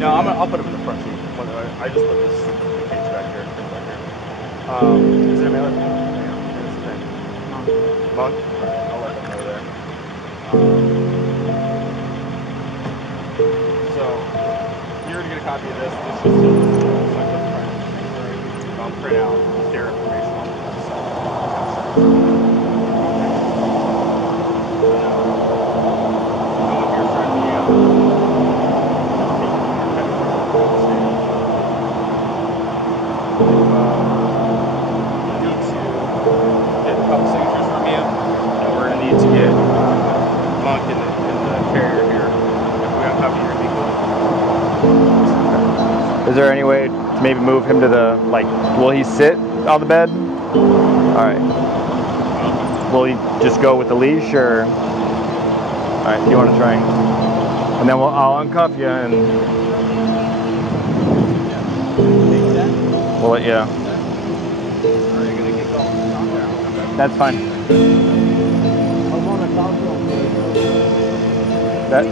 No, I'll put him in the front seat. I just put this cage back here. Is there a male or female? Monk? Alright, I'll let them know there. So, you're going to get a copy of this. This just says print out their information on the website. Is there any way to maybe move him to the, like, will he sit on the bed? Alright. Will he just go with the leash, or? Alright, you want to try? And then I'll uncuff you and we'll let you. That's fine. That.